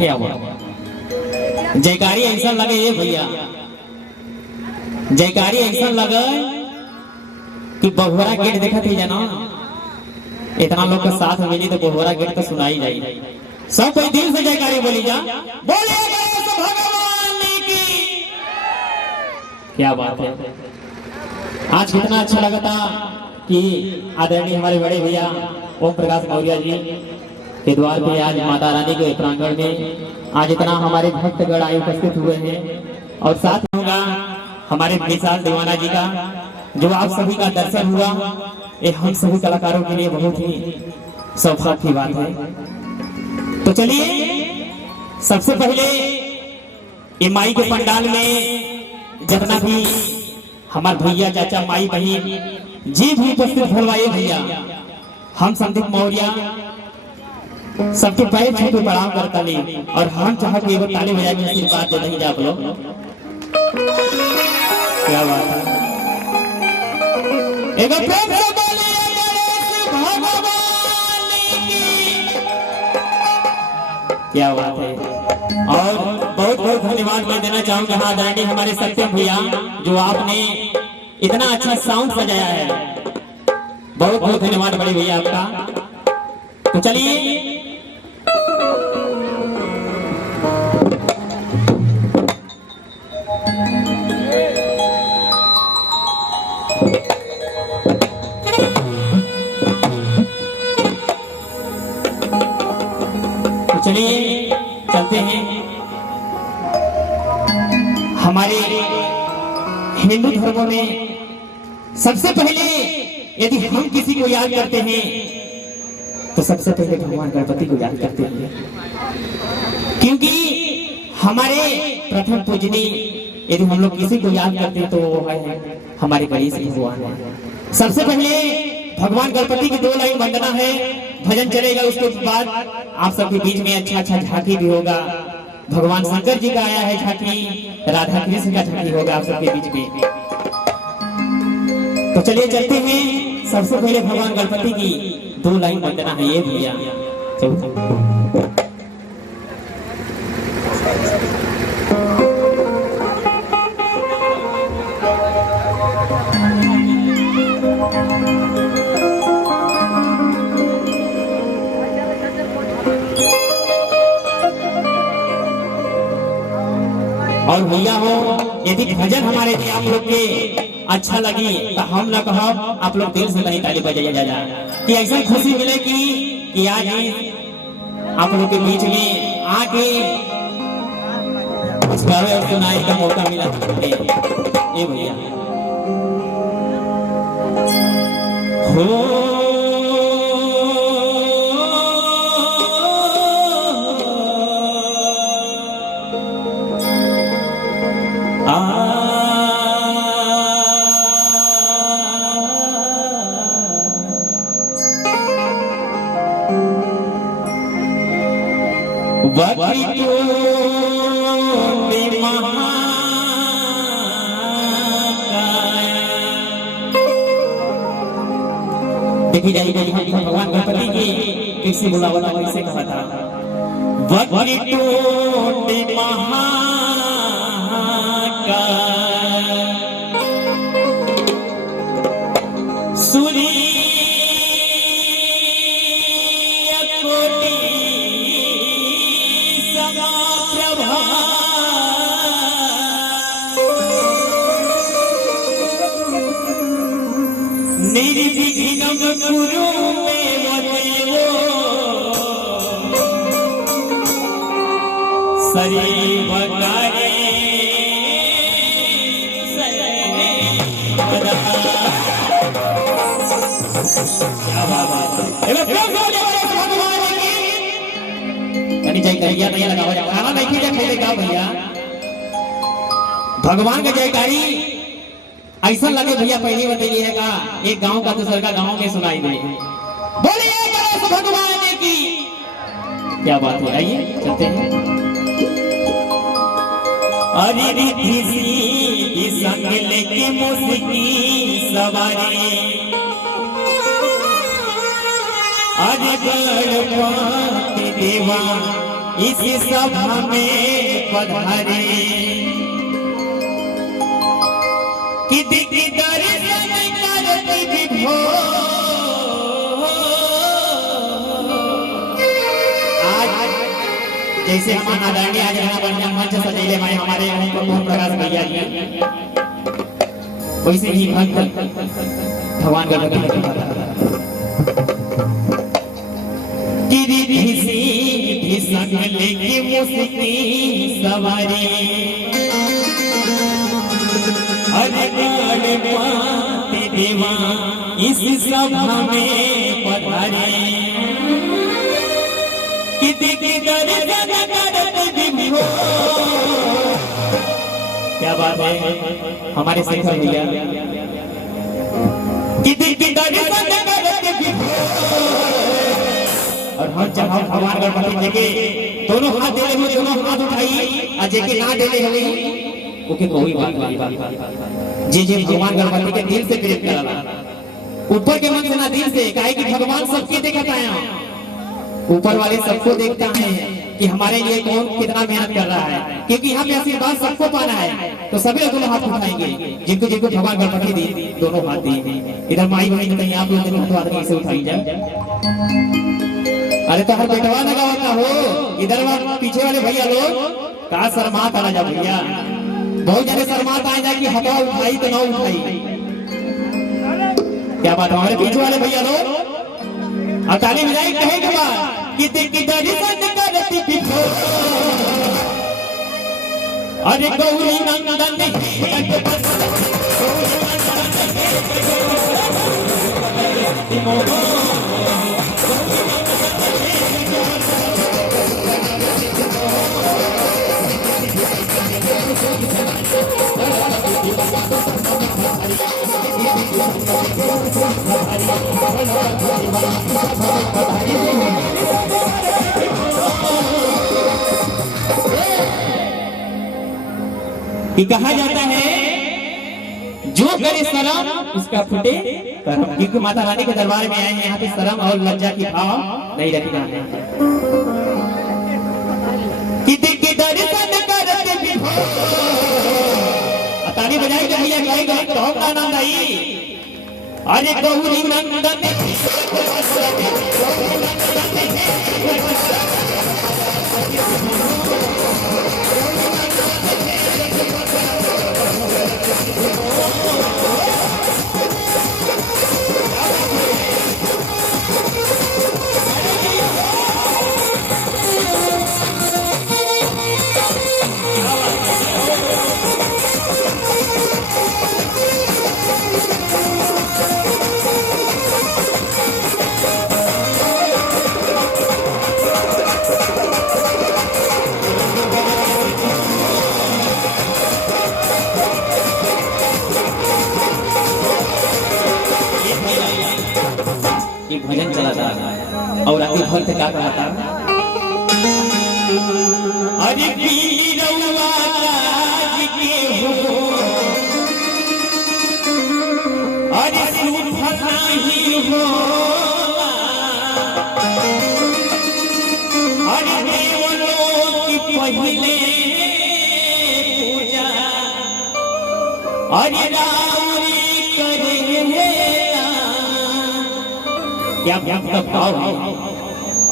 क्या हुआ जयकारी ऐसा लगे ये भैया, जयकारी ऐसा लगे कि बहुरा गेट देखा थी जाना, इतना लोग का साथ मिली तो बहुरा गेट तो सुनाई जाए। सब कोई दिल से जयकारी बोली जा, बोले भगवान की। क्या बात है, आज कितना अच्छा लगा था कि आदरणीय हमारे बड़े भैया ओम प्रकाश मौर्य जी के द्वार पे आज माता रानी के प्रांगण में आज इतना हमारे भक्तगण आए उपस्थित हुए हैं। और साथ होगा हमारे विशाल दीवाना जी का, जो आप सभी का दर्शन हुआ, ये हम सभी कलाकारों के लिए बहुत ही सौभाग्य की बात है। तो चलिए सबसे पहले ये माई के पंडाल में जितना भी हमारे भैया चाचा माई बहन जी भी उपस्थित भरवाइए भैया, हम संदीप मौर्य सबके पैर छू के प्रणाम करता नहीं, और हम चाहते कि एक ताली बजा के आशीर्वाद दे देंगे आप लोग। क्या बात है, एक प्रेम से बोलिए गणेश भगवान की। क्या बात है, और बहुत बहुत धन्यवाद मैं देना चाहूंगा हाँ आदरणीय हमारे सत्यम भैया, जो आपने इतना अच्छा साउंड सजाया है, बहुत बहुत धन्यवाद बड़े भैया आपका। तो चलिए चलिए चलते हैं। हमारे हिंदू धर्मों में सबसे पहले यदि हम किसी को याद करते हैं तो सबसे पहले भगवान गणपति को याद करते हैं, क्योंकि हमारे प्रथम पूजनी यदि हम लोग किसी को याद करते हैं तो वो है हमारे गणेश भगवान। सबसे पहले भगवान गणपति की 2 लाइन वंदना है, भजन चलेगा, उसके बाद आप सबके बीच में अच्छा अच्छा झांकी भी होगा। भगवान शंकर जी का आया है झांकी, राधा कृष्ण का झांकी होगा आप सबके बीच में। तो चलिए चलते हैं। सबसे पहले भगवान गणपति की 2 लाइन वंदना है ये भैया। और भैया हो यदि भजन हमारे लिए आप लोग के अच्छा लगी तो हम ना कहो, आप लोग दिल से नहीं ताली बजाइए जा कि ऐसा खुशी मिले कि आज आप लोग के बीच में आके कुछ गावे और सुनाने का मौका मिला। ये भैया हो देखी जाएगी भगवान गणपति की कैसे बुलावा था, कैसे कहा था, वक्रतुंड महाकाय सूर्य कोटि समप्रभा निर्विघ्नं कुरु मे देवो सर्वकार्ये सर्वदा। क्या बात है, भगवान की जय करिया नहीं लगाओ, खाना नहीं खींचा खेलेगा भैया। भगवान का जयकारी ऐसा लगे भैया, पहले बताइए का एक गांव का दूसरे का गांव में सुनाई दे, बोलिए गणेश भगवान की। क्या बात है, आइए चलते हैं। अरे रिद्धि सिद्धि संग लेके मुस्की सवारी, अरे गणपति देवा इसी सभा में पधारे कि दिखी दर्शन करती विभो आज जैसे हमारा आदरणीय आज यहाँ बढ़िया मंच सजेले भाई हमारे ओम प्रकाश भैया जी वैसे ही भक्त भगवान गणपति गिरिधि सीधी संग लेके मुस्की सवारी अरे गाड़े पाते देवा इस सभा में पधारे कि दिखी दर्शन करते विभो। क्या बात है हमारे शेखर भैया कि दिखी दर्शन करते विभो और हम जहां भगवान गणपति जी के दोनों हाथ देले हुए दोनों हाथ उठाई और जेके ना देले हवे ओके कोई बात नहीं जी जी भगवान गणपति के दिल से प्रेम करला ऊपर के मन से ना दिल से काहे कि भगवान सबके देखता है ऊपर वाले सबको देखता है कि हमारे लिए कौन कितना मेहनत कर रहा है क्योंकि यहाँ पे आशीर्वाद सबको पाना है तो सभी लोग दोनों हाथ उठाएंगे जिनको जिनको भगवान गणपति दी दोनों हाथ दिए इधर माई बहन कहीं आप लोग दोनों हाथ ऐसे उठाई जाए। अरे तो हर बेटवा लगा होता हो इधर पीछे वाले भैया लोग कहा शर्मात आ जा भैया बहुत जने शर्मात आ जाए कि हवा उठाई तो ना उठाई। क्या बात हमारे पीछे वाले भैया लोग और ताली बजाई कहे के बाद कि देखी दर्शन करती विभो अरे गौरी नंदन कि कहा जाता है जो करे शर्म उसका फूटे कर्म क्योंकि माता रानी के दरबार में आए हैं यहाँ पे शर्म और लज्जा की भाव नहीं रखना है कि देखी दर्शन करते विभो ताली बजाई के भैया कहेगा तो हम ना नाम नहीं अरे गौरी नंदन एक भजन चला था और आगे भक्त क्या कहा था अरे पीरौआ राज के हो अरे सुख नहीं हो अरे देवलोक की पहले पूजा अरे रावरी करेंगे क्या भाव है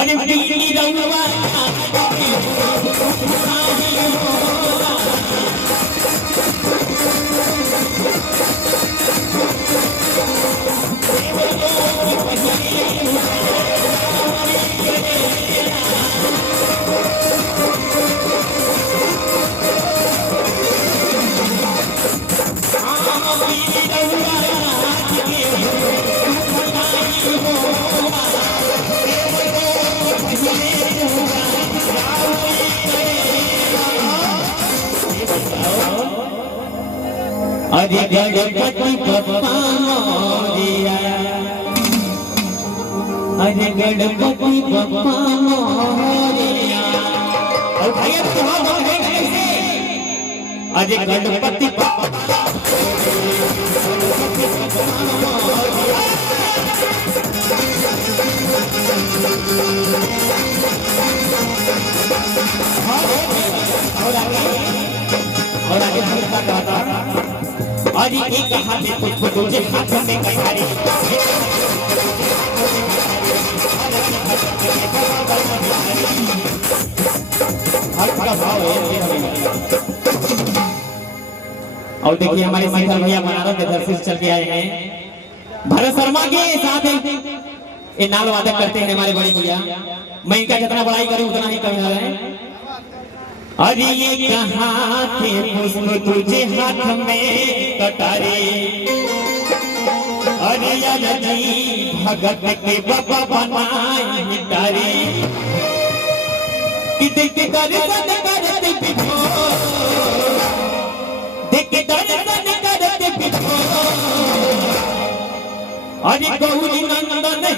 अरे पीरौआ अरे गणपति बप्पा मोरिया अरे गणपति बप्पा मोरिया और भैया तो अरे गणपति बप्पा और आगे क्या कहता और एक हाथ में पुष्प दूसरे हाथ में कटारी का भाव है। और देखिए हमारे साइकिल भैया बनारस के दर्शन चल के आए हैं भरत शर्मा के साथ ये नाल वादक करते हैं हमारे बड़े भैया। मैं इनका जितना बड़ाई करूं उतना ही कम है। अरे ये कहाँ थे पुष्प तुझे हाथ में कटारे अरे जी भगत के बाबा बनाए मिटारे कि देख दर्शन करते पिछो देख दर्शन करते पिछो अरे गौरी नंदन है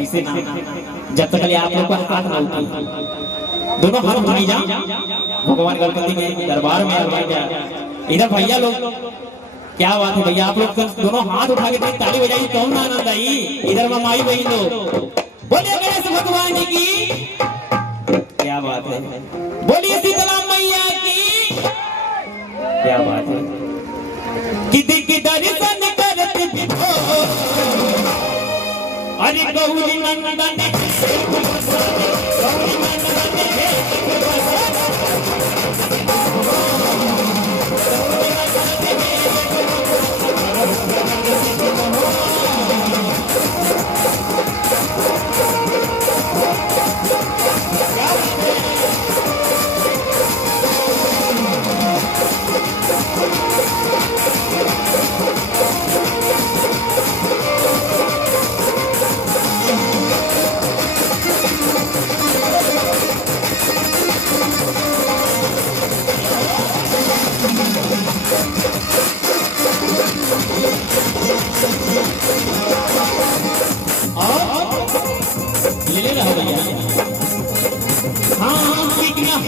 ऐसे ना जब तक आप लोग का हाथ ना उठाए दोनों हाथ उठाई जा भगवान गणपति के दरबार में इधर भैया लोग क्या बात है भैया आप लोग दोनों हाथ उठा के ताली बजाई कौन ना आनंद आई। इधर में माई बहन लोग बोलिए गणेश भगवान की क्या बात है बोलिए शीतला मैया की क्या बात है कि दिख दर्शन करते पिछो अरे गौरी नंदन गौरी नंदन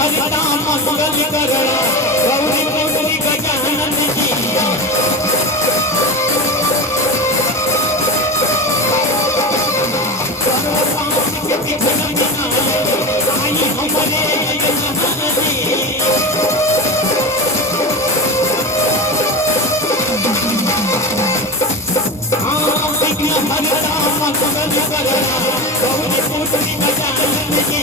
हरे राम मंगल करना गौरी पुत्री गजानन की